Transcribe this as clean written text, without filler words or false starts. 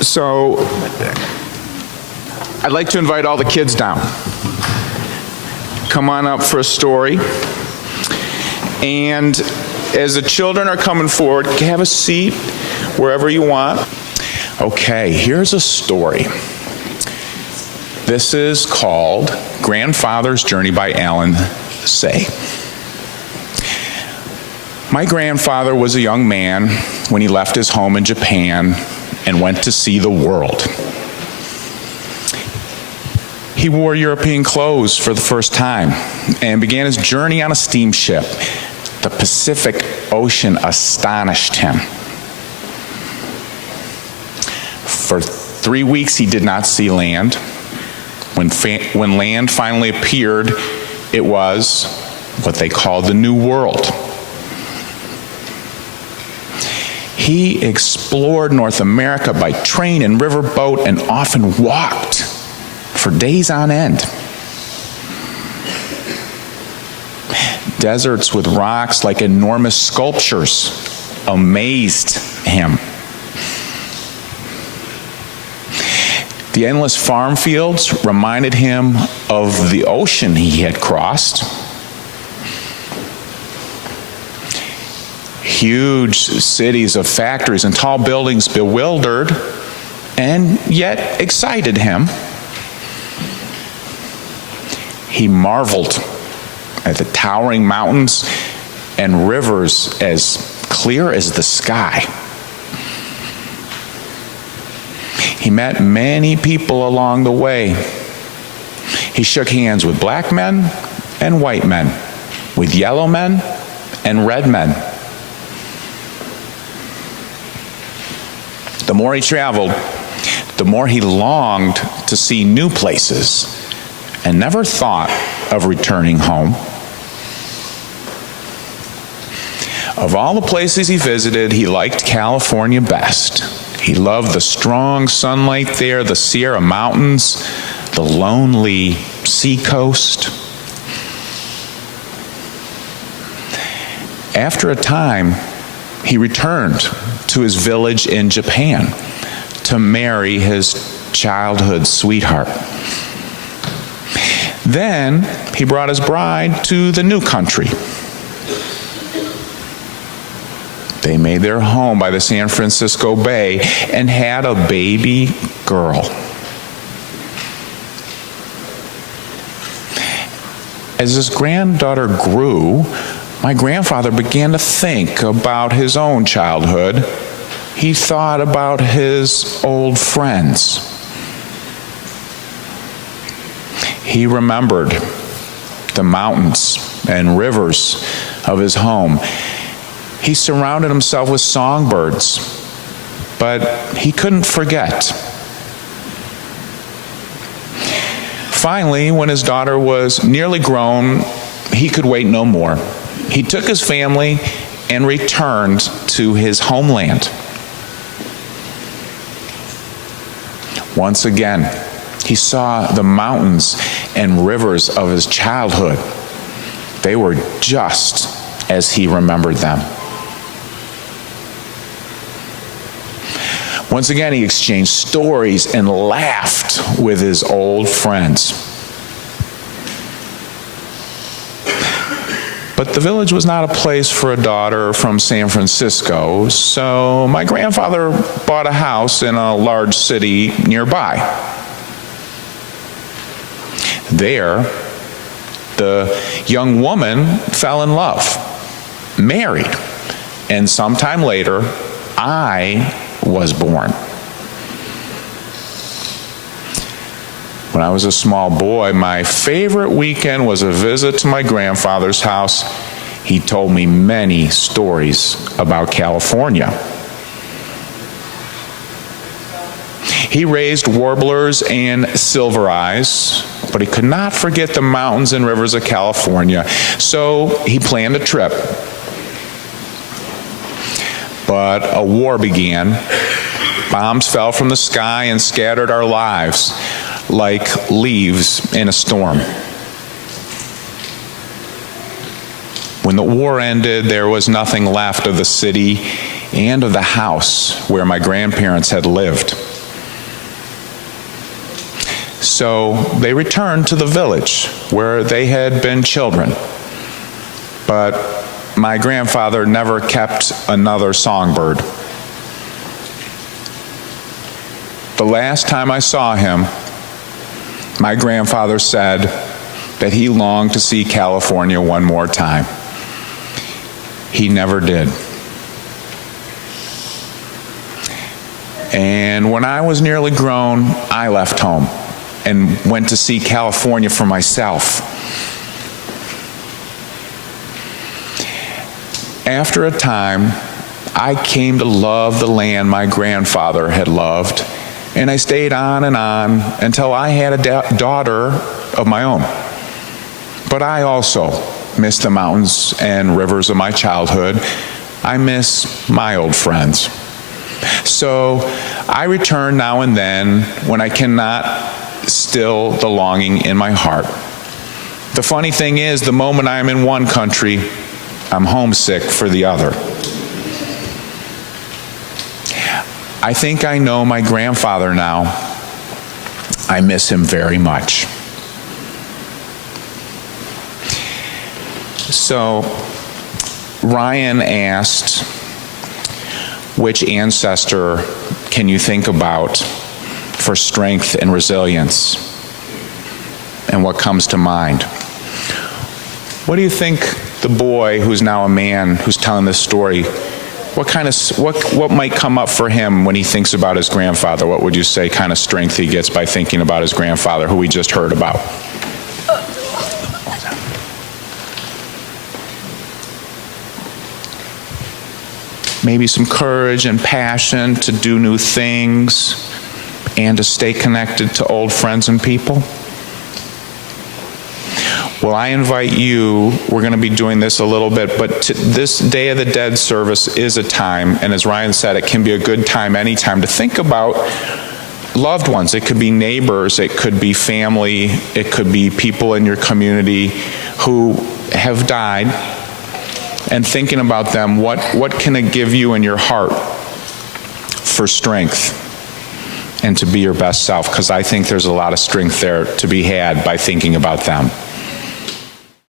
So I'd like to invite all the kids down. Come on up for a story. And as the children are coming forward, have a seat wherever you want. Okay, here's a story. This is called Grandfather's Journey by Alan Say. My grandfather was a young man when he left his home in Japan and went to see the world. He wore European clothes for the first time and began his journey on a steamship. The Pacific Ocean astonished him. For 3 weeks he did not see land. When land finally appeared, it was what they called the New World. He explored North America by train and riverboat and often walked for days on end. Deserts with rocks like enormous sculptures amazed him. The endless farm fields reminded him of the ocean he had crossed. Huge cities of factories and tall buildings bewildered and yet excited him. He marveled at the towering mountains and rivers as clear as the sky. He met many people along the way. He shook hands with black men and white men, with yellow men and red men. The more he traveled, the more he longed to see new places and never thought of returning home. Of all the places he visited, he liked California best. He loved the strong sunlight there, the Sierra Mountains, the lonely seacoast. After a time, he returned to his village in Japan to marry his childhood sweetheart. Then he brought his bride to the new country. They made their home by the San Francisco Bay and had a baby girl. As his granddaughter grew, my grandfather began to think about his own childhood. He thought about his old friends. He remembered the mountains and rivers of his home. He surrounded himself with songbirds, but he couldn't forget. Finally, when his daughter was nearly grown, he could wait no more. He took his family and returned to his homeland. Once again, he saw the mountains and rivers of his childhood. They were just as he remembered them. Once again, he exchanged stories and laughed with his old friends. But the village was not a place for a daughter from San Francisco, so my grandfather bought a house in a large city nearby. There, the young woman fell in love, married, and sometime later, I was born. When I was a small boy, my favorite weekend was a visit to my grandfather's house. He told me many stories about California. He raised warblers and silver eyes, but he could not forget the mountains and rivers of California, so he planned a trip. But a war began. Bombs fell from the sky and scattered our lives like leaves in a storm. When the war ended, there was nothing left of the city and of the house where my grandparents had lived. So they returned to the village where they had been children. But my grandfather never kept another songbird. The last time I saw him, my grandfather said that he longed to see California one more time. He never did. And when I was nearly grown, I left home and went to see California for myself. After a time, I came to love the land my grandfather had loved, and I stayed on and on until I had a daughter of my own. But I also miss the mountains and rivers of my childhood. I miss my old friends. So I return now and then when I cannot still the longing in my heart. The funny thing is, the moment I'm in one country, I'm homesick for the other. I think I know my grandfather now. I miss him very much. So Ryan asked, which ancestor can you think about for strength and resilience? And what comes to mind? What do you think the boy who's now a man who's telling this story, what might come up for him when he thinks about his grandfather? What would you say kind of strength he gets by thinking about his grandfather who we just heard about? Maybe some courage and passion to do new things and to stay connected to old friends and people. Well, I invite you, we're going to be doing this a little bit, but this Day of the Dead service is a time, and as Ryan said, it can be a good time anytime to think about loved ones. It could be neighbors, it could be family, it could be people in your community who have died, and thinking about them, what can it give you in your heart for strength and to be your best self? Because I think there's a lot of strength there to be had by thinking about them.